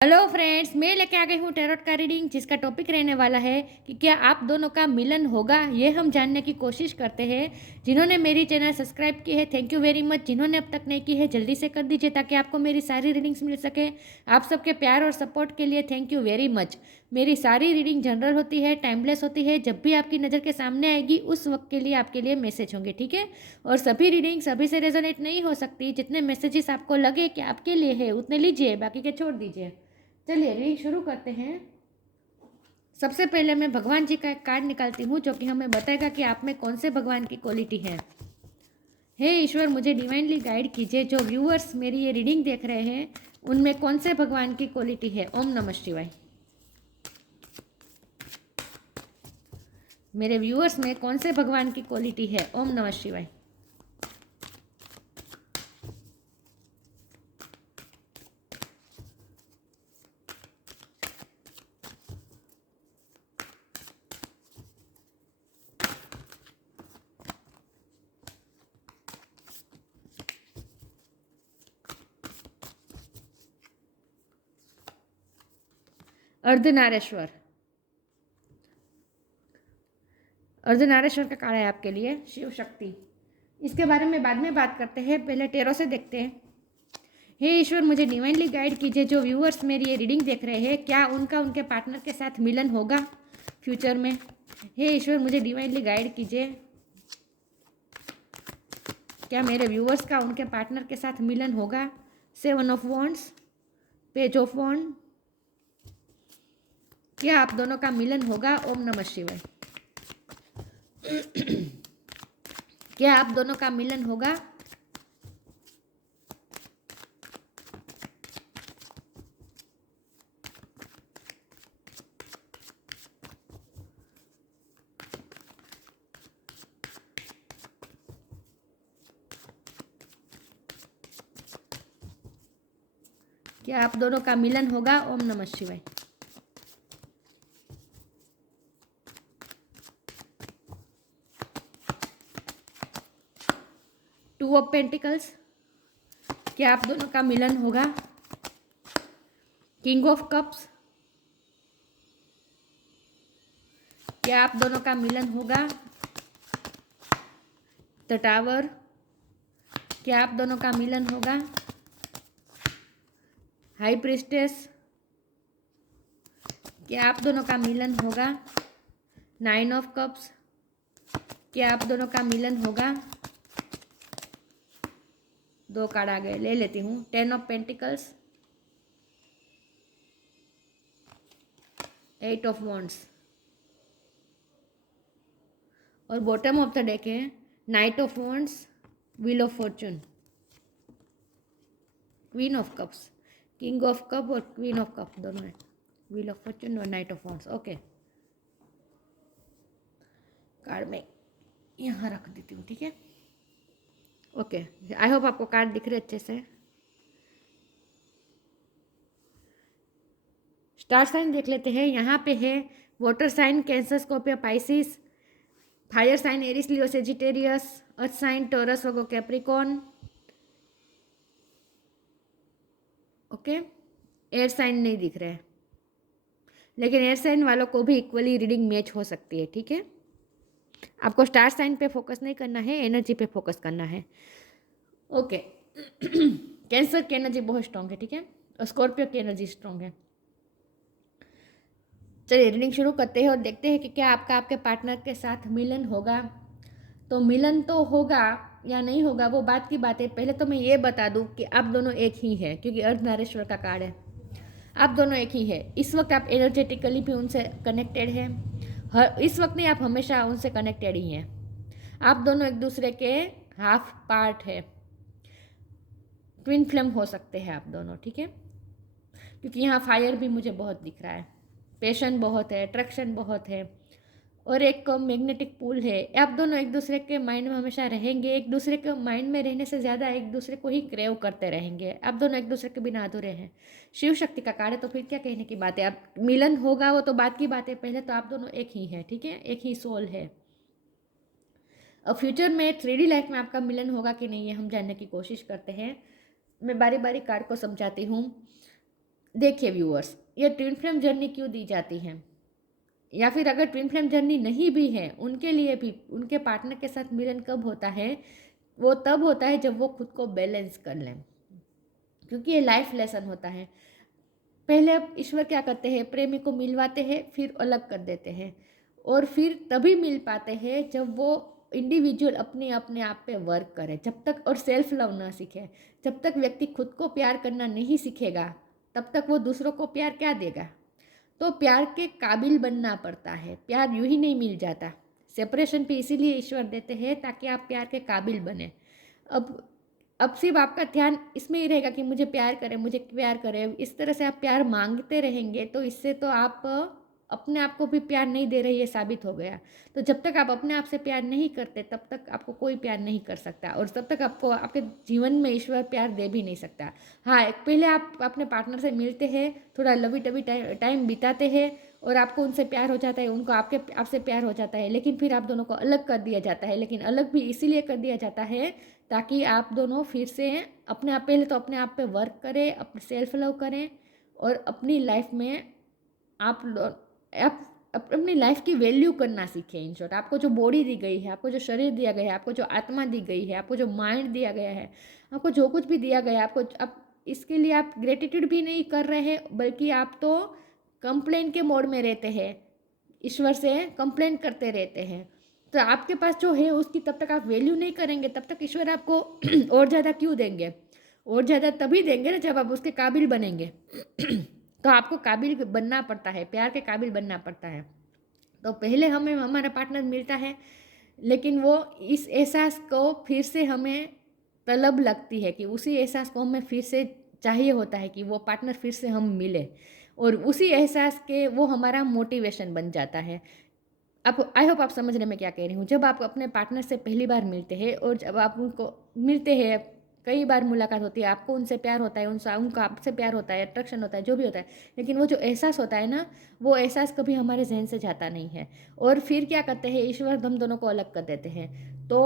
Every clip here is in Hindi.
हेलो फ्रेंड्स, मैं लेके आ गई हूँ टैरोट का रीडिंग, जिसका टॉपिक रहने वाला है कि क्या आप दोनों का मिलन होगा। ये हम जानने की कोशिश करते हैं। जिन्होंने मेरी चैनल सब्सक्राइब की है, थैंक यू वेरी मच। जिन्होंने अब तक नहीं की है, जल्दी से कर दीजिए ताकि आपको मेरी सारी रीडिंग्स मिल सके। आप सबके प्यार और सपोर्ट के लिए थैंक यू वेरी मच। मेरी सारी रीडिंग जनरल होती है, टाइमलेस होती है। जब भी आपकी नज़र के सामने आएगी उस वक्त के लिए आपके लिए मैसेज होंगे, ठीक है। और सभी रीडिंग सभी से रेजोनेट नहीं हो सकती। जितने मैसेजेस आपको लगे कि आपके लिए है उतने लीजिए, बाकी के छोड़ दीजिए। चलिए रीडिंग शुरू करते हैं। सबसे पहले मैं भगवान जी का एक कार्ड निकालती हूँ जो कि हमें बताएगा कि आप में कौन से भगवान की क्वालिटी है। हे ईश्वर, मुझे डिवाइनली गाइड कीजिए। जो व्यूअर्स मेरी ये रीडिंग देख रहे हैं उनमें कौन से भगवान की क्वालिटी है। ओम नमः शिवाय। मेरे व्यूअर्स में कौन से भगवान की क्वालिटी है। ओम नमः शिवाय। अर्धनारेश्वर। अर्धनारेश्वर का कार्ड है आपके लिए शिव शक्ति। इसके बारे में बाद में बात करते हैं, पहले टेरो से देखते हैं। हे ईश्वर, मुझे डिवाइनली गाइड कीजिए। जो व्यूअर्स मेरी ये रीडिंग देख रहे हैं, क्या उनका उनके पार्टनर के साथ मिलन होगा फ्यूचर में। हे ईश्वर, मुझे डिवाइनली गाइड कीजिए। क्या मेरे व्यूअर्स का उनके पार्टनर के साथ मिलन होगा। 7 ऑफ वॉन्ड्स, पेज ऑफ वॉन्ड। क्या आप दोनों का मिलन होगा। ओम नमः शिवाय। क्या आप दोनों का मिलन होगा। क्या आप दोनों का मिलन होगा। ओम नमः शिवाय। Two of pentacles. क्या आप दोनों का मिलन होगा। King of cups. क्या आप दोनों का मिलन होगा। The tower. क्या आप दोनों का मिलन होगा। High priestess. क्या आप दोनों का मिलन होगा। 9 ऑफ कप्स। क्या आप दोनों का मिलन होगा। 2 कार्ड आ गए, ले लेती हूँ। 10 ऑफ पेंटिकल्स, 8 ऑफ वॉन्ड्स और बॉटम ऑफ द डेक है night of wands, wheel of Fortune, queen of cups. King of cup और क्वीन ऑफ कप दोनों है। व्हील ऑफ फॉर्चून और night of wands. Okay, card में यहाँ रख देती हूँ, ठीक है। ओके, आई होप आपको कार्ड दिख रहे अच्छे से। स्टार साइन देख लेते हैं। यहाँ पे है water sign Cancer, Scorpio, Pisces. Fire sign Aries, Leo, Sagittarius. Earth sign Taurus, Virgo, Capricorn. Okay, air sign नहीं दिख रहे, लेकिन एयर साइन वालों को भी इक्वली रीडिंग मैच हो सकती है, ठीक है। आपको स्टार साइन पे फोकस नहीं करना है, एनर्जी पे फोकस करना है। ओके, कैंसर की एनर्जी बहुत स्ट्रांग है, ठीक है, और स्कॉर्पियो की एनर्जी स्ट्रांग है। चलिए रीडिंग शुरू करते हैं और देखते हैं कि क्या आपका आपके पार्टनर के साथ मिलन होगा। तो मिलन तो होगा या नहीं होगा वो बात की बात है। पहले तो मैं ये बता दूं कि आप दोनों एक ही हैं, क्योंकि अर्धनारेश्वर का कार्ड है। आप दोनों एक ही है। इस वक्त आप एनर्जेटिकली भी उनसे कनेक्टेड हैं। हर इस वक्त नहीं, आप हमेशा उनसे कनेक्टेड ही हैं। आप दोनों एक दूसरे के हाफ पार्ट है। ट्विन फ्लेम हो सकते हैं आप दोनों, ठीक है, क्योंकि यहाँ फायर भी मुझे बहुत दिख रहा है। पैशन बहुत है, अट्रैक्शन बहुत है और एक मैग्नेटिक पुल है। आप दोनों एक दूसरे के माइंड में हमेशा रहेंगे। एक दूसरे के माइंड में रहने से ज़्यादा एक दूसरे को ही क्रेव करते रहेंगे। आप दोनों एक दूसरे के बिना अधूरे हैं। शिव शक्ति का कार्ड है, तो फिर क्या कहने की बात है। आप मिलन होगा वो तो बात की बात है। पहले तो आप दोनों एक ही हैं, ठीक है, एक ही सोल है। अब फ्यूचर में 3D लाइफ में आपका मिलन होगा कि नहीं, ये हम जानने की कोशिश करते हैं। मैं बारी बारी कार्ड को समझाती हूँ। देखिए व्यूअर्स, ये ट्विन फ्लेम जर्नी क्यों दी जाती है, या फिर अगर ट्विन फ्लेम जर्नी नहीं भी है उनके लिए भी उनके पार्टनर के साथ मिलन कब होता है, वो तब होता है जब वो खुद को बैलेंस कर लें, क्योंकि ये लाइफ लेसन होता है। पहले अब ईश्वर क्या करते हैं, प्रेमी को मिलवाते हैं फिर अलग कर देते हैं, और फिर तभी मिल पाते हैं जब वो इंडिविजुअल अपने अपने आप पे वर्क करे, जब तक और सेल्फ लव ना सीखे, जब तक व्यक्ति खुद को प्यार करना नहीं सीखेगा तब तक वो दूसरों को प्यार क्या देगा। तो प्यार के काबिल बनना पड़ता है, प्यार यूं ही नहीं मिल जाता। सेपरेशन भी इसीलिए ईश्वर देते हैं ताकि आप प्यार के काबिल बने। अब अब सिर्फ आपका ध्यान इसमें ही रहेगा कि मुझे प्यार करे, मुझे प्यार करे, इस तरह से आप प्यार मांगते रहेंगे तो इससे तो आप अपने आप को भी प्यार नहीं दे रहे, ये साबित हो गया। तो जब तक आप अपने आप से प्यार नहीं करते तब तक आपको कोई प्यार नहीं कर सकता, और तब तक आपको आपके जीवन में ईश्वर प्यार दे भी नहीं सकता। हाँ, एक पहले आप अपने पार्टनर से मिलते हैं, थोड़ा लवी टवी टाइम बिताते हैं और आपको उनसे प्यार हो जाता है, उनको आपसे प्यार हो जाता है, लेकिन फिर आप दोनों को अलग कर दिया जाता है। लेकिन अलग भी इसीलिए कर दिया जाता है ताकि आप दोनों फिर से अपने आप, पहले तो अपने आप पे वर्क करें, अपने सेल्फ लव करें, और अपनी लाइफ में आप अपनी लाइफ की वैल्यू करना सीखें। इन शॉर्ट, आपको जो बॉडी दी गई है, आपको जो शरीर दिया गया है, आपको जो आत्मा दी गई है, आपको जो माइंड दिया गया है, आपको जो कुछ भी दिया गया है, आपको आप इसके लिए आप ग्रेटिट्यूड भी नहीं कर रहे हैं, बल्कि आप तो कंप्लेन के मोड में रहते हैं, ईश्वर से कंप्लेन करते रहते हैं। तो आपके पास जो है उसकी तब तक आप वैल्यू नहीं करेंगे, तब तक ईश्वर आपको और ज़्यादा क्यों देंगे। और ज़्यादा तभी देंगे ना जब आप उसके काबिल बनेंगे। तो आपको काबिल बनना पड़ता है, प्यार के काबिल बनना पड़ता है। तो पहले हमें हमारा पार्टनर मिलता है, लेकिन वो इस एहसास को फिर से हमें तलब लगती है कि उसी एहसास को हमें फिर से चाहिए होता है कि वो पार्टनर फिर से हम मिले, और उसी एहसास के वो हमारा मोटिवेशन बन जाता है। आप, आई होप आप समझ रहे मैं क्या कह रही हूँ। जब आप अपने पार्टनर से पहली बार मिलते हैं और जब आप उनको मिलते हैं, कई बार मुलाकात होती है, आपको उनसे प्यार होता है, उनका आपसे प्यार होता है, अट्रैक्शन होता है, जो भी होता है, लेकिन वो जो एहसास होता है ना, वो एहसास कभी हमारे जहन से जाता नहीं है। और फिर क्या करते हैं, ईश्वर हम दोनों को अलग कर देते हैं। तो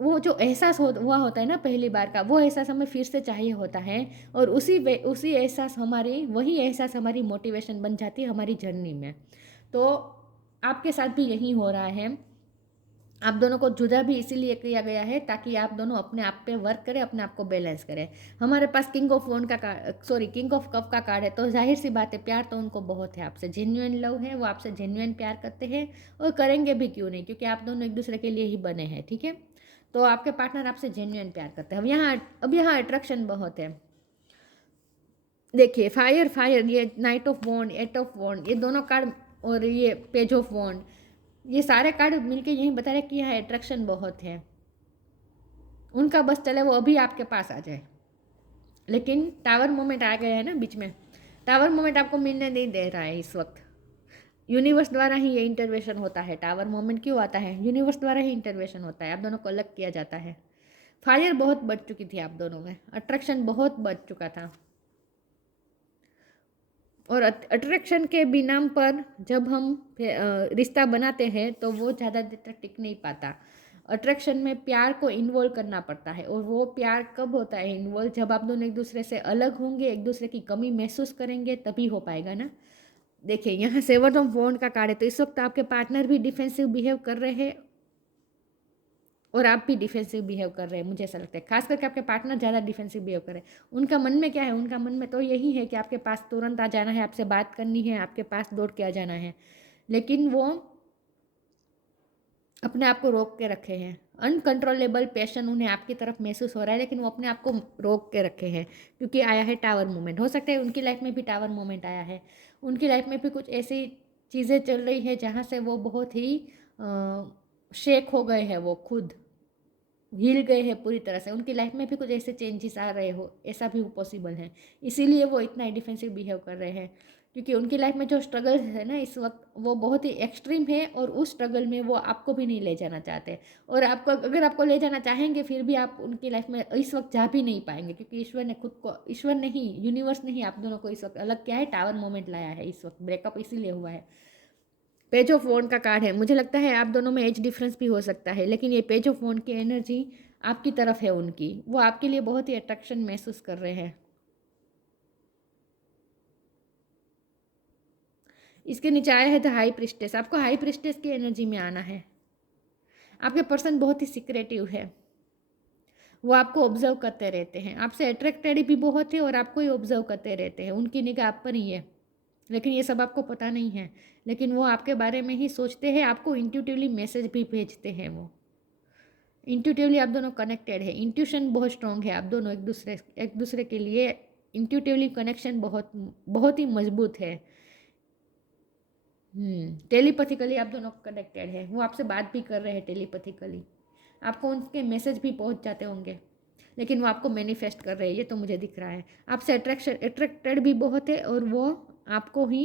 वो जो एहसास हुआ होता है ना पहली बार का, वो एहसास हमें फिर से चाहिए होता है, और उसी एहसास वही एहसास हमारी मोटिवेशन बन जाती है हमारी जर्नी में। तो आपके साथ भी यही हो रहा है। आप दोनों को जुदा भी इसीलिए किया गया है ताकि आप दोनों अपने आप पे वर्क करें, अपने आप को बैलेंस करें। हमारे पास किंग ऑफ कप का कार्ड है, तो जाहिर सी बात है प्यार तो उनको बहुत है, आपसे जेन्युइन लव है, वो आपसे जेन्युइन प्यार करते हैं, और करेंगे भी क्यों नहीं, क्योंकि आप दोनों एक दूसरे के लिए ही बने हैं। ठीक है, तो आपके पार्टनर आपसे जेन्युइन प्यार करते हैं। अब यहाँ अट्रैक्शन बहुत है। देखिए, फायर, ये knight of wand, eight of wand, ये दोनों कार्ड, और ये पेज ऑफ वॉन्ड, ये सारे कार्ड मिलके यही बता रहे कि यहाँ अट्रैक्शन बहुत है। उनका बस चले वो अभी आपके पास आ जाए, लेकिन टावर मोमेंट आ गया है ना बीच में। टावर मोमेंट आपको मिलने नहीं दे रहा है इस वक्त। यूनिवर्स द्वारा ही ये इंटरवेंशन होता है। टावर मोमेंट क्यों आता है, यूनिवर्स द्वारा ही इंटरवेंशन होता है, आप दोनों को अलग किया जाता है। फायर बहुत बढ़ चुकी थी आप दोनों में, अट्रैक्शन बहुत बढ़ चुका था, और अट्रैक्शन के भी नाम पर जब हम रिश्ता बनाते हैं तो वो ज़्यादा देर तक टिक नहीं पाता। अट्रैक्शन में प्यार को इन्वॉल्व करना पड़ता है, और वो प्यार कब होता है इन्वॉल्व, जब आप दोनों एक दूसरे से अलग होंगे, एक दूसरे की कमी महसूस करेंगे, तभी हो पाएगा ना। देखिए, यहाँ सेवन ऑफ वॉन्ड का कार्ड है, तो इस वक्त आपके पार्टनर भी डिफेंसिव बिहेव कर रहे हैं और आप भी डिफेंसिव बिहेव कर रहे हैं, मुझे ऐसा लगता है। खास करके आपके पार्टनर ज़्यादा डिफेंसिव बिहेव कर रहे हैं। उनका मन में क्या है, उनका मन में तो यही है कि आपके पास तुरंत आ जाना है, आपसे बात करनी है, आपके पास दौड़ के आ जाना है, लेकिन वो अपने आप को रोक के रखे हैं। अनकंट्रोलेबल पैशन उन्हें आपकी तरफ महसूस हो रहा है, लेकिन वो अपने आप को रोक के रखे हैं, क्योंकि आया है टावर मोमेंट। हो सकता है उनकी लाइफ में भी टावर मोमेंट आया है, उनकी लाइफ में भी कुछ ऐसी चीज़ें चल रही है जहाँ से वो बहुत ही शेक हो गए हैं, वो खुद हिल गए हैं पूरी तरह से। उनकी लाइफ में भी कुछ ऐसे चेंजेस आ रहे हो, ऐसा भी पॉसिबल है, इसीलिए वो इतना डिफेंसिव बिहेव कर रहे हैं, क्योंकि उनकी लाइफ में जो स्ट्रगल है ना इस वक्त, वो बहुत ही एक्सट्रीम है, और उस स्ट्रगल में वो आपको भी नहीं ले जाना चाहते। और आपको, अगर आपको ले जाना चाहेंगे, फिर भी आप उनकी लाइफ में इस वक्त जा भी नहीं पाएंगे, क्योंकि ईश्वर नहीं, यूनिवर्स नहीं, आप दोनों को इस वक्त अलग किया है, टावर मोमेंट लाया है, इस वक्त ब्रेकअप इसीलिए हुआ है। पेज ऑफ वॉन्ड का कार्ड है, मुझे लगता है आप दोनों में एज डिफरेंस भी हो सकता है, लेकिन ये पेज ऑफ वॉन्ड की एनर्जी आपकी तरफ है उनकी, वो आपके लिए बहुत ही अट्रैक्शन महसूस कर रहे हैं। इसके नीचे आया है द हाई प्रिस्टेस। आपको हाई प्रिस्टेस की एनर्जी में आना है। आपके पर्सन बहुत ही सीक्रेटिव है, वो आपको ऑब्जर्व करते रहते हैं, आपसे अट्रैक्टेड भी बहुत है और आपको ही ऑब्जर्व करते रहते हैं। उनकी निगाह आप पर ही है, लेकिन ये सब आपको पता नहीं है। लेकिन वो आपके बारे में ही सोचते हैं, आपको इंट्यूटिवली मैसेज भी भेजते हैं। वो इंट्यूटिवली आप दोनों कनेक्टेड है, इंट्यूशन बहुत स्ट्रॉन्ग है। आप दोनों एक दूसरे के लिए इंट्यूटिवली कनेक्शन बहुत बहुत ही मजबूत है। टेलीपैथिकली आप दोनों कनेक्टेड है। वो आपसे बात भी कर रहे हैं टेलीपैथिकली, आपको उनके मैसेज भी पहुंच जाते होंगे, लेकिन वो आपको मैनिफेस्ट कर रहे हैं, ये तो मुझे दिख रहा है। आपसे अट्रैक्टेड भी बहुत है और वो आपको ही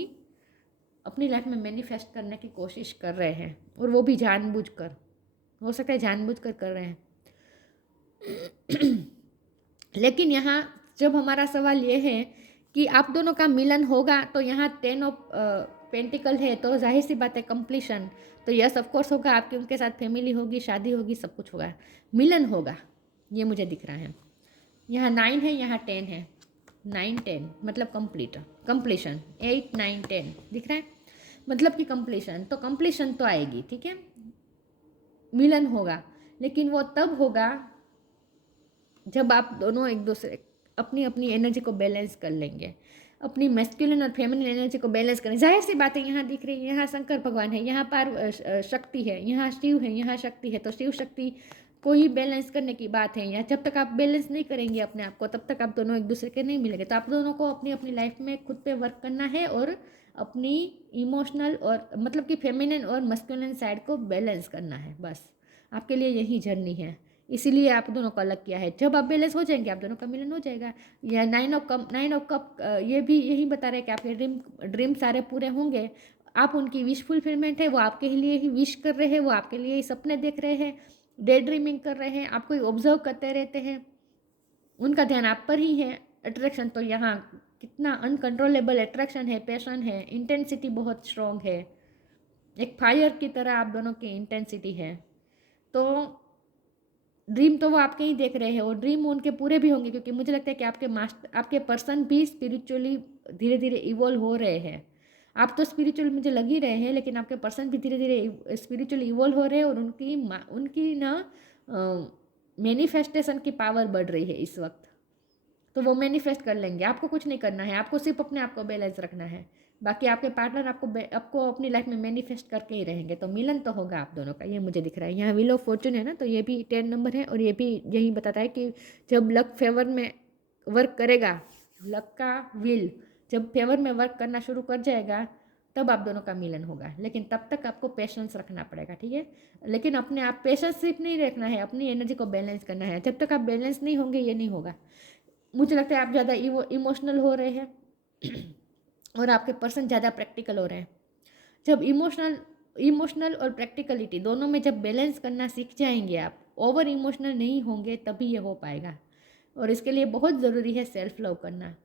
अपनी लाइफ में मैनिफेस्ट करने की कोशिश कर रहे हैं, और वो भी जानबूझकर, हो सकता है जानबूझकर कर रहे हैं। लेकिन यहाँ जब हमारा सवाल ये है कि आप दोनों का मिलन होगा, तो यहाँ 10 ऑफ पेंटिकल है, तो जाहिर सी बात है कंप्लीशन। तो यस ऑफकोर्स होगा, आपकी उनके साथ फैमिली होगी, शादी होगी, सब कुछ होगा, मिलन होगा, ये मुझे दिख रहा है। यहाँ 9 है, यहाँ 10 है, 9 10 मतलब कंप्लीशन। 8 9 10 दिख रहा है, मतलब कि कंप्लीशन। तो कंप्लीशन तो आएगी, ठीक है, मिलन होगा, लेकिन वो तब होगा जब आप दोनों एक दूसरे अपनी अपनी एनर्जी को बैलेंस कर लेंगे, अपनी मैस्कुलिन और फेमिनिन एनर्जी को बैलेंस करें। जाहिर सी बात है, यहाँ दिख रही है, यहाँ शंकर भगवान है, यहाँ पर शक्ति है, यहाँ शिव है, यहाँ शक्ति है, तो शिव शक्ति को ही बैलेंस करने की बात है। या जब तक आप बैलेंस नहीं करेंगे अपने आप को, तब तक आप दोनों एक दूसरे के नहीं मिलेंगे। तो आप दोनों को अपनी अपनी लाइफ में खुद पे वर्क करना है और अपनी इमोशनल और मतलब कि फेमिनिन और मस्कुलिन साइड को बैलेंस करना है। बस आपके लिए यही जर्नी है, इसीलिए आप दोनों को अलग किया है। जब आप बैलेंस हो जाएंगे, आप दोनों का मिलन हो जाएगा। या 9 ऑफ कप ये भी यही बता रहे हैं कि आपके ड्रीम सारे पूरे होंगे। आप उनकी विश फुलफिलमेंट है, वो आपके लिए ही विश कर रहे हैं, वो आपके लिए ही सपने देख रहे हैं, डे ड्रीमिंग कर रहे हैं, आपको ऑब्जर्व करते रहते हैं, उनका ध्यान आप पर ही है। अट्रैक्शन तो यहाँ कितना अनकंट्रोलेबल अट्रैक्शन है, पैशन है, इंटेंसिटी बहुत स्ट्रॉन्ग है, एक फायर की तरह आप दोनों की इंटेंसिटी है। तो ड्रीम तो वो आपके ही देख रहे हैं, और ड्रीम उनके पूरे भी होंगे, क्योंकि मुझे लगता है कि आपके पर्सन भी स्पिरिचुअली धीरे धीरे इवॉल्व हो रहे हैं। आप तो स्पिरिचुअल मुझे लग ही रहे हैं, लेकिन आपके पर्सन भी धीरे धीरे स्पिरिचुअली इवॉल्व हो रहे हैं, और उनकी ना मैनिफेस्टेशन की पावर बढ़ रही है इस वक्त। तो वो मैनिफेस्ट कर लेंगे, आपको कुछ नहीं करना है, आपको सिर्फ अपने आप को बैलेंस रखना है। बाकी आपके पार्टनर आपको अपनी लाइफ में मैनिफेस्ट करके ही रहेंगे। तो मिलन तो होगा आप दोनों का, ये मुझे दिख रहा है। यहाँ व्हील ऑफ फॉर्चून है ना, तो ये भी 10 नंबर है, और ये भी यही बताता है कि जब लक फेवर में वर्क करेगा, लक का व्हील जब फेवर में वर्क करना शुरू कर जाएगा, तब आप दोनों का मिलन होगा। लेकिन तब तक आपको पेशेंस रखना पड़ेगा, ठीक है। लेकिन अपने आप पेशेंस सिर्फ नहीं रखना है, अपनी एनर्जी को बैलेंस करना है। जब तक आप बैलेंस नहीं होंगे, ये नहीं होगा। मुझे लगता है आप ज़्यादा इमोशनल हो रहे हैं और आपके पर्सन ज़्यादा प्रैक्टिकल हो रहे हैं। जब इमोशनल और प्रैक्टिकलिटी दोनों में जब बैलेंस करना सीख जाएंगे, आप ओवर इमोशनल नहीं होंगे, तभी ये हो पाएगा। और इसके लिए बहुत ज़रूरी है सेल्फ लव करना।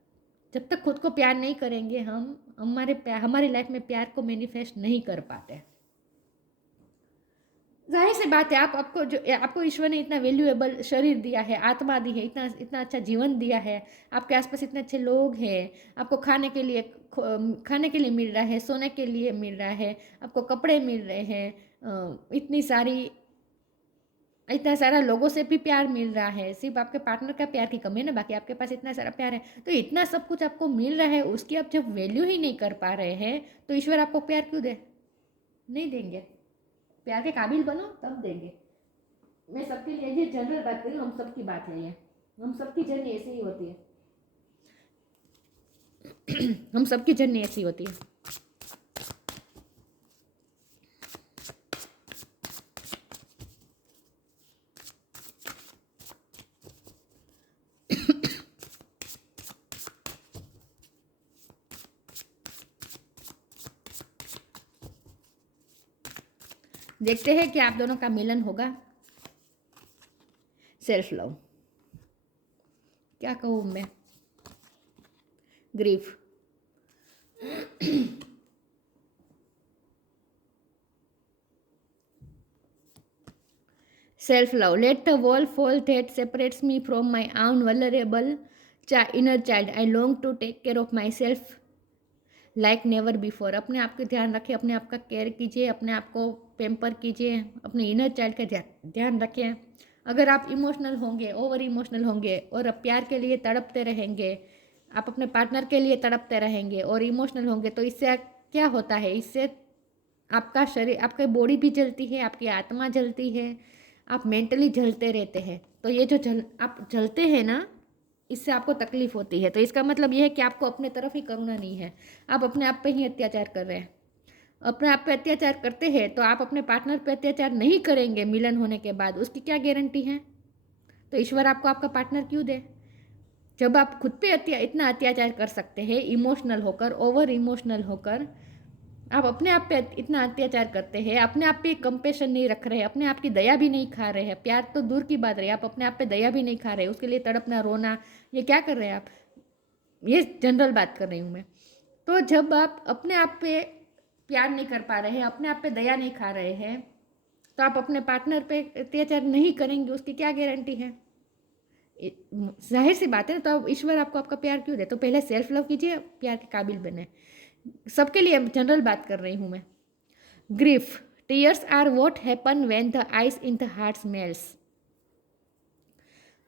जब तक खुद को प्यार नहीं करेंगे, हम हमारी लाइफ में प्यार को मैनिफेस्ट नहीं कर पाते। जाहिर सी बात है, आपको ईश्वर ने इतना वैल्यूएबल शरीर दिया है, आत्मा दी है, इतना अच्छा जीवन दिया है, आपके आसपास इतने अच्छे लोग हैं, आपको खाने के लिए मिल रहा है, सोने के लिए मिल रहा है, आपको कपड़े मिल रहे हैं, इतना सारा लोगों से भी प्यार मिल रहा है। सिर्फ आपके पार्टनर का प्यार की कमी है ना, बाकी आपके पास इतना सारा प्यार है। तो इतना सब कुछ आपको मिल रहा है, उसकी आप जब वैल्यू ही नहीं कर पा रहे हैं, तो ईश्वर आपको प्यार क्यों दे? नहीं देंगे। प्यार के काबिल बनो, तब देंगे। मैं सबके लिए ये जनरल बात करूँ, हम सबकी बात है ये, हम सबकी जर्नी ऐसी ही होती है। हम सबकी जर्नी ऐसी होती है। देखते हैं कि आप दोनों का मिलन होगा। सेल्फ लव, क्या कहूँ मैं, grief, self love, let the wall fall that separates me from my own vulnerable inner child. I long to take care of myself like never before. अपने आप का ध्यान रखें, अपने आप का केयर कीजिए, अपने आप को पेम्पर कीजिए, अपने इनर चाइल्ड का ध्यान रखें। अगर आप इमोशनल होंगे, ओवर इमोशनल होंगे और अब प्यार के लिए तड़पते रहेंगे, आप अपने पार्टनर के लिए तड़पते रहेंगे और इमोशनल होंगे, तो इससे क्या होता है, इससे आपका शरीर, आपकी बॉडी भी जलती है, आपकी आत्मा जलती है, आप मेंटली जलते रहते हैं। तो ये जो आप जलते हैं ना, इससे आपको तकलीफ होती है। तो इसका मतलब ये है कि आपको अपने तरफ ही करुणा नहीं है, आप अपने आप पे ही अत्याचार कर रहे हैं। अपने आप पे अत्याचार करते हैं तो आप अपने पार्टनर पे अत्याचार नहीं करेंगे मिलन होने के बाद, उसकी क्या गारंटी है? तो ईश्वर आपको आपका पार्टनर क्यों दे? जब आप खुद पे इतना अत्याचार कर सकते हैं, इमोशनल होकर, ओवर इमोशनल होकर आप अपने आप पे इतना अत्याचार करते हैं, अपने आप पे कंपेशन नहीं रख रहे, अपने आप की दया भी नहीं खा रहे हैं, प्यार तो दूर की बात रही, आप अपने आप पे दया भी नहीं खा रहे, उसके लिए तड़पना, रोना, ये क्या कर रहे हैं आप? ये जनरल बात कर रही हूँ मैं। तो जब आप अपने आप पे प्यार नहीं कर पा रहे हैं, अपने आप पे दया नहीं खा रहे हैं, तो आप अपने पार्टनर पे अत्याचार नहीं करेंगे, उसकी क्या गारंटी है? जाहिर सी बात है ना। तो अब ईश्वर आपको आपका प्यार क्यों दे? तो पहले सेल्फ लव कीजिए, प्यार के काबिल बने। सबके लिए जनरल बात कर रही हूँ मैं। Grief, tears are what happen when the ice in the heart smells.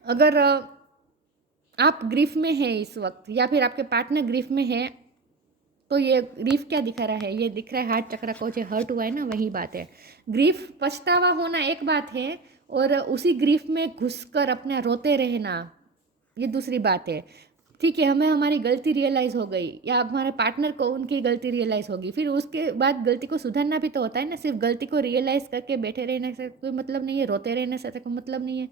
अगर आप ग्रीफ में हैं इस वक्त, या फिर आपके पार्टनर ग्रीफ में है, तो ये ग्रीफ क्या दिखा रहा है? ये दिख रहा है हार्ट चक्र को जो हर्ट हुआ है ना, वही बात है। ग्रीफ पछतावा होना एक बात है, और उसी ग्रीफ में घुसकर अपना रोते रहना ये दूसरी बात है। ठीक है, हमें हमारी गलती रियलाइज़ हो गई, या हमारे पार्टनर को उनकी गलती रियलाइज़ होगी, फिर उसके बाद गलती को सुधारना भी तो होता है ना। सिर्फ गलती को रियलाइज़ करके बैठे रहने से कोई मतलब नहीं है, रोते रहने से कोई मतलब नहीं है।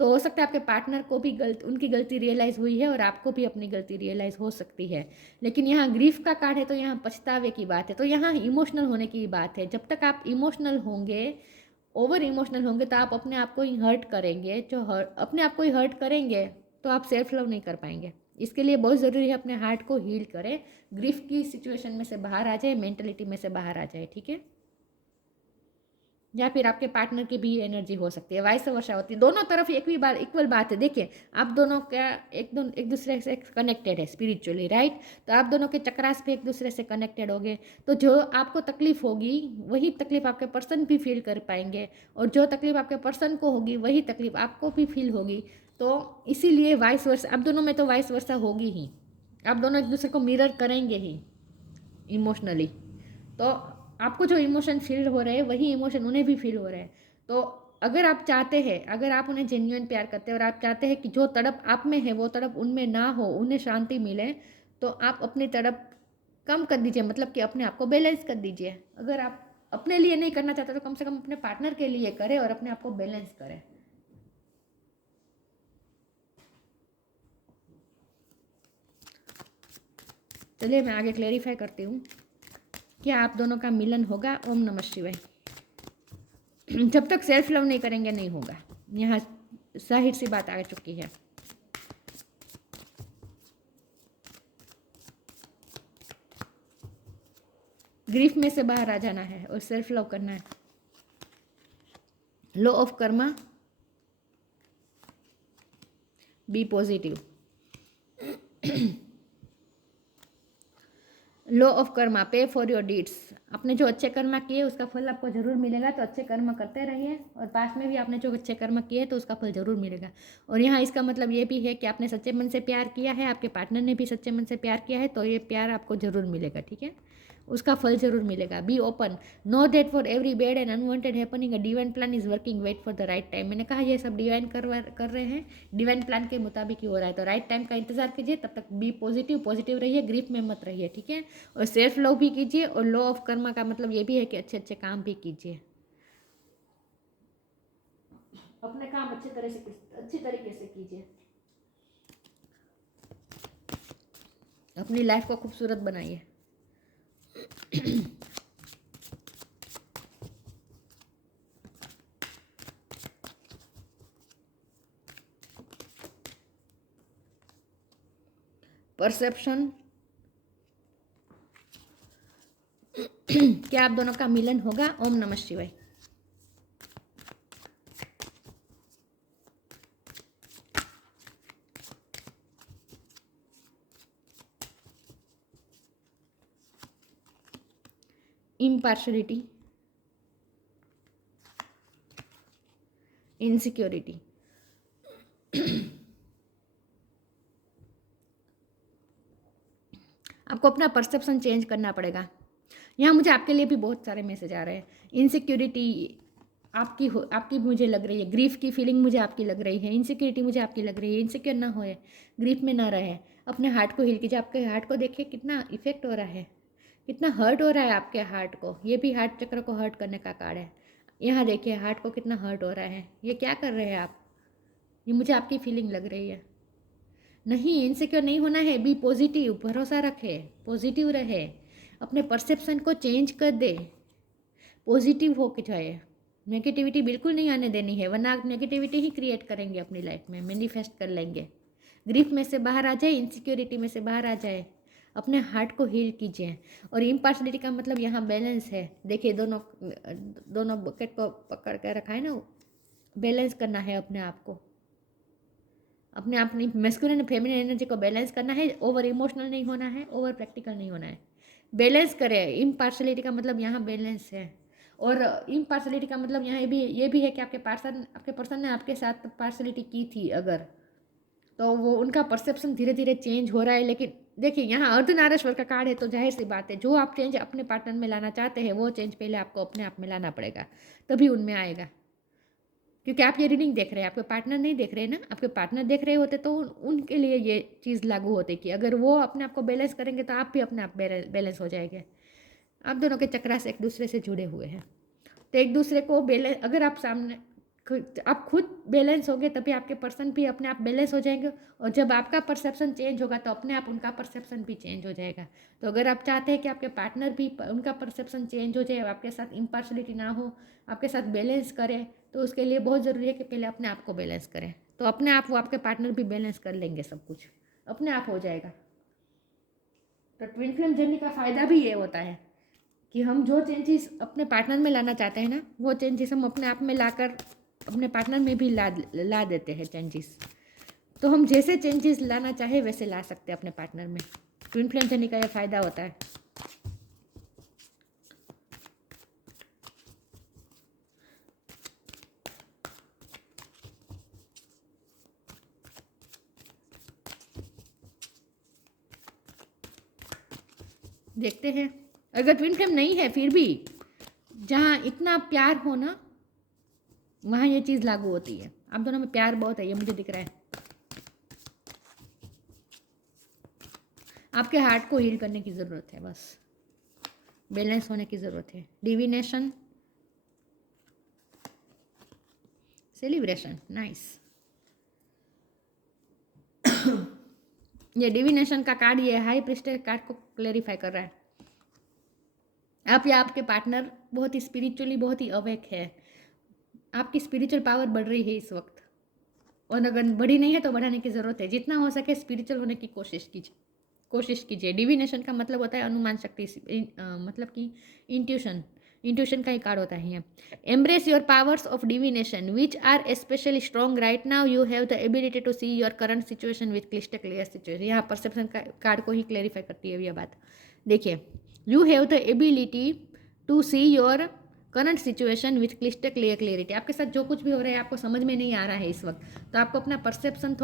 तो हो सकता है आपके पार्टनर को भी उनकी गलती रियलाइज़ हुई है और आपको भी अपनी गलती रियलाइज़ हो सकती है। लेकिन यहाँ ग्रीफ का कार्ड है, तो यहाँ पछतावे की बात है, तो यहाँ इमोशनल होने की बात है। जब तक आप इमोशनल होंगे, ओवर इमोशनल होंगे, तो आप अपने आप को ही हर्ट करेंगे। जो अपने आप को ही हर्ट करेंगे तो आप सेल्फ लव नहीं कर पाएंगे। इसके लिए बहुत ज़रूरी है अपने हार्ट को हील करें, ग्रीफ की सिचुएशन में से बाहर आ जाए, मेंटलिटी में से बाहर आ जाए, ठीक है। या फिर आपके पार्टनर की भी एनर्जी हो सकती है, वाइस वर्षा होती है, दोनों तरफ एक भी बात, इक्वल बात है। देखिए, आप दोनों क्या एक दूसरे से कनेक्टेड है स्पिरिचुअली, राइट? तो आप दोनों के चक्रास भी एक दूसरे से कनेक्टेड होंगे, तो जो आपको तकलीफ होगी वही तकलीफ आपके पर्सन भी फील कर पाएंगे, और जो तकलीफ आपके पर्सन को होगी वही तकलीफ आपको भी फील होगी। तो इसीलिए वाइस वर्षा, आप दोनों में तो वाइस वर्षा होगी ही, आप दोनों एक दूसरे को मिरर करेंगे ही इमोशनली। तो आपको जो इमोशन फील हो रहे हैं वही इमोशन उन्हें भी फील हो रहे हैं। तो अगर आप चाहते हैं, अगर आप उन्हें जेन्युइन प्यार करते हैं और आप चाहते हैं कि जो तड़प आप में है वो तड़प उनमें ना हो, उन्हें शांति मिले, तो आप अपनी तड़प कम कर दीजिए, मतलब कि अपने आप को बैलेंस कर दीजिए। अगर आप अपने लिए नहीं करना चाहते तो कम से कम अपने पार्टनर के लिए करें और अपने आप को बैलेंस करें। चलिए मैं आगे क्लेरिफाई करती हूँ। क्या आप दोनों का मिलन होगा? ओम नमः शिवाय। जब तक सेल्फ लव नहीं करेंगे नहीं होगा, यहाँ जाहिर सी बात आ चुकी है। ग्रीफ में से बाहर आ जाना है और सेल्फ लव करना है। Law of karma, be positive. Law of karma, pay for your deeds. आपने जो अच्छे कर्म किए उसका फल आपको जरूर मिलेगा, तो अच्छे कर्म करते रहिए, और पास में भी आपने जो अच्छे कर्म किए तो उसका फल जरूर मिलेगा। और यहाँ इसका मतलब ये भी है कि आपने सच्चे मन से प्यार किया है, आपके पार्टनर ने भी सच्चे मन से प्यार किया है, तो ये प्यार आपको जरूर मिलेगा, ठीक है, उसका फल जरूर मिलेगा। Be open, no date for every bad and unwanted happening, a divine plan is working, wait for the right time. मैंने कहा ये सब डिवाइन कर रहे हैं, डिवाइन प्लान के मुताबिक ही हो रहा है, तो राइट टाइम का इंतजार कीजिए। तब तक बी पॉजिटिव रहिए, ग्रीफ में मत रहिए, ठीक है। और सेल्फ लव भी कीजिए, और लॉ ऑफ कर्मा का मतलब ये भी है कि अच्छे अच्छे काम भी कीजिए, अपने काम अच्छी तरीके से कीजिए, अपनी लाइफ को खूबसूरत बनाइए। परसेप्शन, क्या आप दोनों का मिलन होगा? ओम नमः शिवाय। Impartiality, insecurity. आपको अपना परसेप्शन चेंज करना पड़ेगा। यहाँ मुझे आपके लिए भी बहुत सारे मैसेज आ रहे हैं। इनसिक्योरिटी आपकी मुझे लग रही है, ग्रीफ की फीलिंग मुझे आपकी लग रही है, इनसिक्योरिटी मुझे आपकी लग रही है। इनसिक्योर ना होए, ग्रीफ में ना रहे, अपने हार्ट को हील कीजिए। आपके हार्ट को देखिए कितना इफेक्ट हो रहा है, कितना हर्ट हो रहा है आपके हार्ट को। ये भी हार्ट चक्र को हर्ट करने का कार्ड है। यहाँ देखिए हार्ट को कितना हर्ट हो रहा है। ये क्या कर रहे हैं आप, ये मुझे आपकी फीलिंग लग रही है। नहीं, इनसिक्योर नहीं होना है, बी पॉजिटिव, भरोसा रखे, पॉजिटिव रहे, अपने परसेप्शन को चेंज कर दे, पॉजिटिव हो के जाए। नेगेटिविटी बिल्कुल नहीं आने देनी है, वरना आप नेगेटिविटी ही क्रिएट करेंगे अपनी लाइफ में, मैनिफेस्ट कर लेंगे। ग्रीफ में से बाहर आ जाए, इनसिक्योरिटी में से बाहर आ जाए, अपने हार्ट को हील कीजिए। और इम्पार्शलिटी का मतलब यहाँ बैलेंस है। देखिए दोनों बकेट को पकड़ कर रखा है ना, बैलेंस करना है अपने आप को, अपने अपनी मैस्कुलिन और फेमिनिन एनर्जी को बैलेंस करना है। ओवर इमोशनल नहीं होना है, ओवर प्रैक्टिकल नहीं होना है, बैलेंस करें। इम्पार्शलिटी का मतलब यहाँ बैलेंस है। और इम्पार्शलिटी का मतलब यहाँ ये भी है कि आपके पर्सन ने आपके साथ पार्शलिटी की थी अगर, तो वो उनका परसेप्शन धीरे धीरे चेंज हो रहा है। लेकिन देखिए यहाँ अर्धनारीश्वर का कार्ड है, तो जाहिर सी बात है जो आप चेंज अपने पार्टनर में लाना चाहते हैं वो चेंज पहले आपको अपने आप में लाना पड़ेगा, तभी उनमें आएगा। क्योंकि आप ये रीडिंग देख रहे हैं, आपके पार्टनर नहीं देख रहे हैं ना। आपके पार्टनर देख रहे होते तो उनके लिए ये चीज़ लागू होती कि अगर वो अपने आप को बैलेंस करेंगे तो आप भी अपने आप बैलेंस हो जाएंगे। आप दोनों के चक्रा से एक दूसरे से जुड़े हुए हैं, तो एक दूसरे को बैलेंस, अगर आप खुद बैलेंस होंगे तभी आपके पर्सन भी अपने आप बैलेंस हो जाएंगे। और जब आपका परसेप्शन चेंज होगा तो अपने आप उनका परसेप्शन भी चेंज हो जाएगा। तो अगर आप चाहते हैं कि आपके पार्टनर भी उनका परसेप्शन चेंज हो जाए, आपके साथ इम्पार्शलिटी ना हो, आपके साथ बैलेंस करें, तो उसके लिए बहुत ज़रूरी है कि पहले अपने आप को बैलेंस करें। तो अपने आप वो आपके पार्टनर भी बैलेंस कर लेंगे, सब कुछ अपने आप हो जाएगा। तो ट्विन फ्लेम जर्नी का फ़ायदा भी ये होता है कि हम जो चेंजेस अपने पार्टनर में लाना चाहते हैं ना, वो चेंजेस हम अपने आप में लाकर अपने पार्टनर में भी ला देते हैं चेंजेस। तो हम जैसे चेंजेस लाना चाहे वैसे ला सकते हैं अपने पार्टनर में। ट्विन फ्लेम जर्नी का ये फ़ायदा होता है। देखते हैं, अगर ट्विन फ्लेम नहीं है फिर भी जहाँ इतना प्यार हो ना, वहाँ ये चीज़ लागू होती है। आप दोनों में प्यार बहुत है, ये मुझे दिख रहा है। आपके हार्ट को हील करने की ज़रूरत है, बस बैलेंस होने की ज़रूरत है। Divination, celebration, nice. ये डिविनेशन का कार्ड, ये हाई प्रीस्टेस कार्ड को क्लेरिफाई कर रहा है। आप या आपके पार्टनर बहुत ही स्पिरिचुअली बहुत ही अवेक है। आपकी स्पिरिचुअल पावर बढ़ रही है इस वक्त, और अगर बढ़ी नहीं है तो बढ़ाने की ज़रूरत है। जितना हो सके स्पिरिचुअल होने की कोशिश कीजिए। डिविनेशन का मतलब होता है अनुमान शक्ति, मतलब कि इंट्यूशन का ही कार्ड होता है। Embrace your powers of divination which are especially strong right now. You have the ability to see your current situation with crystal clear situation. यहाँ परसेप्शन का कार्ड को ही क्लेरिफाई करती है ये बात। देखिए, you have the ability to see your current situation with crystal clarity. आपके साथ जो कुछ भी हो रहा है आपको समझ में नहीं आ रहा है इस वक्त, तो आपको अपना परसेप्शन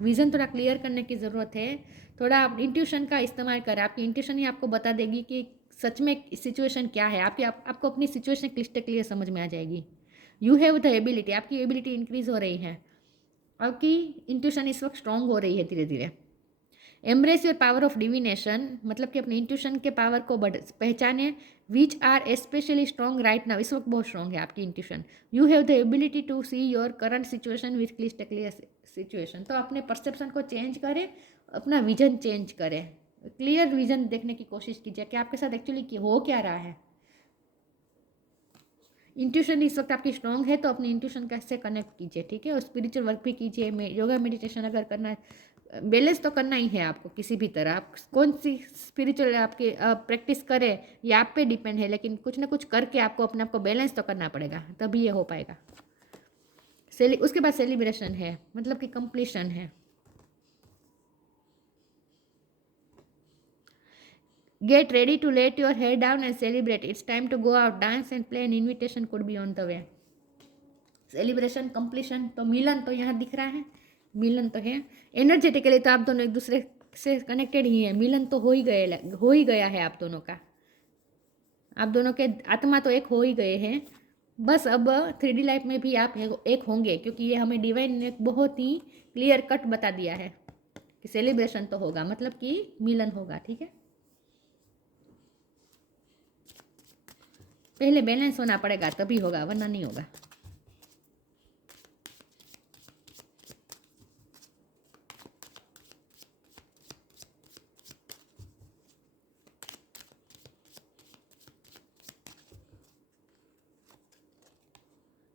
विजन थोड़ा क्लियर करने की ज़रूरत है। थोड़ा आप इंट्यूशन का इस्तेमाल करें। आपकी इंट्यूशन ही आपको बता देगी कि सच में सिचुएशन क्या है। आपको अपनी सिचुएशन क्लिस्टर क्लियर समझ में आ जाएगी। यू हैव द एबिलिटी, आपकी एबिलिटी इंक्रीज हो रही है, आपकी इंट्यूशन इस वक्त स्ट्रांग हो रही है धीरे धीरे। Embrace your power of divination, मतलब कि अपने इंट्यूशन के पावर को पहचाने। Which are especially strong right now, इस वक्त बहुत स्ट्रॉन्ग है आपकी intuition. You have the ability to see your current situation with crystal clear situation. तो अपने परसेप्शन को चेंज करें, अपना विजन चेंज करें, क्लियर विजन देखने की कोशिश कीजिए कि आपके साथ एक्चुअली हो क्या रहा है। इंट्यूशन इस वक्त आपकी स्ट्रॉन्ग है, तो अपनी इंट्यूशन कैसे कनेक्ट कीजिए, ठीक है। और स्पिरिचुअल वर्क भी कीजिए, योगा मेडिटेशन अगर करना है। बैलेंस तो करना ही है आपको किसी भी तरह। आप कौन सी स्पिरिचुअल आपके प्रैक्टिस करें ये आप पे डिपेंड है, लेकिन कुछ ना कुछ करके आपको अपने आप को बैलेंस तो करना पड़ेगा, तभी ये हो पाएगा। उसके बाद सेलिब्रेशन है, मतलब कि कंप्लीशन है। Get ready to let your hair down and celebrate, it's time to go out, dance and play, an invitation could be on the way. Celebration, completion, तो मिलन तो यहाँ दिख रहा है, मिलन तो है। एनर्जेटिकली तो आप दोनों एक दूसरे से कनेक्टेड ही है, मिलन तो हो ही गया है आप दोनों का, आप दोनों के आत्मा तो एक हो ही गए हैं। बस अब 3D लाइफ में भी आप एक होंगे, क्योंकि ये हमें डिवाइन ने बहुत ही क्लियर कट बता दिया है कि सेलिब्रेशन तो होगा, मतलब कि मिलन होगा, ठीक है। पहले बैलेंस होना पड़ेगा तभी होगा, वरना नहीं होगा।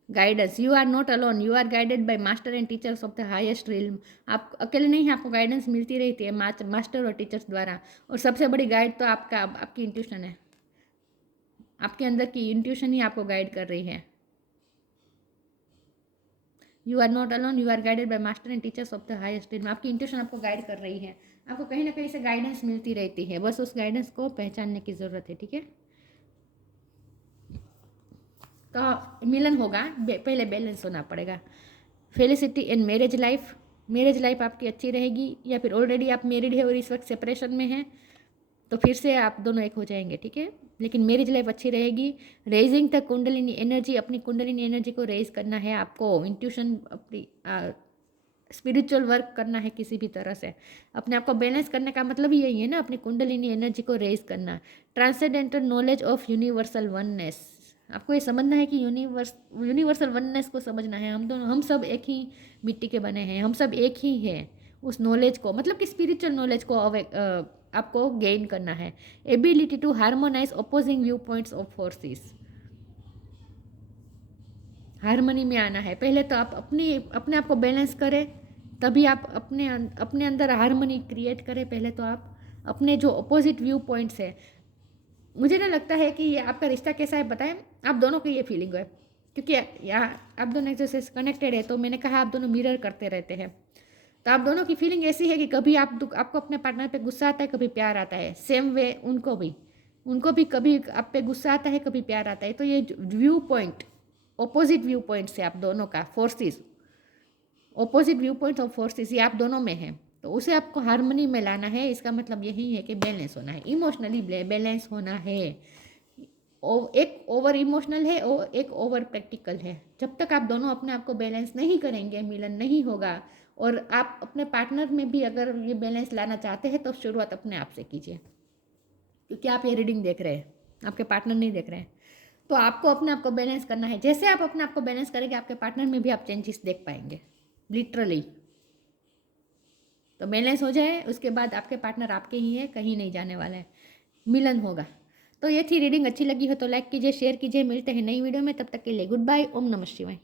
Guidance, you are not alone, you are guided by master and teachers of the highest realm. आप अकेले नहीं हैं, आपको गाइडेंस मिलती रहती है मास्टर और टीचर्स द्वारा। और सबसे बड़ी गाइड तो आपकी इंट्यूशन है, आपके अंदर की इंट्यूशन ही आपको गाइड कर रही है। You are not alone, you are guided by master and teachers of the highest realm. आपकी इंट्यूशन आपको गाइड कर रही है, आपको कहीं ना कहीं से गाइडेंस मिलती रहती है, बस उस गाइडेंस को पहचानने की ज़रूरत है, ठीक है। तो मिलन होगा, पहले बैलेंस होना पड़ेगा। Felicity in marriage life, marriage life आपकी अच्छी रहेगी, या फिर ऑलरेडी आप मैरिड है और इस वक्त सेपरेशन में हैं, तो फिर से आप दोनों एक हो जाएंगे, ठीक है। लेकिन मैरिज लाइफ अच्छी रहेगी। रेजिंग द कुंडलिनी एनर्जी, अपनी कुंडलिनी एनर्जी को रेज करना है आपको, इंट्यूशन, अपनी स्पिरिचुअल वर्क करना है किसी भी तरह से। अपने आप को बैलेंस करने का मतलब ही यही है ना, अपनी कुंडलिनी एनर्जी को रेज करना। Transcendental knowledge of universal oneness, आपको ये समझना है कि यूनिवर्सल वननेस को समझना है। हम सब एक ही मिट्टी के बने हैं, हम सब एक ही हैं। उस नॉलेज को, मतलब कि स्पिरिचुअल नॉलेज को आपको गेन करना है। Ability to harmonize opposing view points of forces, harmony में आना है। पहले तो आप अपने आप को बैलेंस करें, तभी आप अपने अंदर हारमोनी क्रिएट करें। पहले तो आप अपने जो अपोजिट व्यू पॉइंट्स है, मुझे ना लगता है कि ये आपका रिश्ता कैसा है बताएं, आप दोनों की ये फीलिंग है, क्योंकि यहाँ आप दोनों एक दूसरे से कनेक्टेड है। तो मैंने कहा आप दोनों मिरर करते रहते हैं, तो आप दोनों की फीलिंग ऐसी है कि कभी आपको अपने पार्टनर पे गुस्सा आता है, कभी प्यार आता है। सेम वे उनको भी कभी आप पे गुस्सा आता है, कभी प्यार आता है। तो ये view point, opposite view point से आप दोनों का forces, opposite view point of forces ये आप दोनों में है, तो उसे आपको हार्मनी में लाना है। इसका मतलब यही है कि बैलेंस होना है, इमोशनली बैलेंस होना है। एक ओवर इमोशनल है और एक ओवर प्रैक्टिकल है। जब तक आप दोनों अपने आप को बैलेंस नहीं करेंगे, मिलन नहीं होगा। और आप अपने पार्टनर में भी अगर ये बैलेंस लाना चाहते हैं तो शुरुआत अपने आप से कीजिए, क्योंकि आप ये रीडिंग देख रहे हैं, आपके पार्टनर नहीं देख रहे हैं। तो आपको अपने आप को बैलेंस करना है। जैसे आप अपने आप को बैलेंस करेंगे, आपके पार्टनर में भी आप चेंजेस देख पाएंगे, लिटरली। तो बैलेंस हो जाए, उसके बाद आपके पार्टनर आपके ही है, कहीं नहीं जाने वाला है, मिलन होगा। तो ये थी रीडिंग। अच्छी लगी हो तो लाइक कीजिए, शेयर कीजिए। मिलते हैं नई वीडियो में, तब तक के लिए गुड बाय। ओम नमः शिवाय।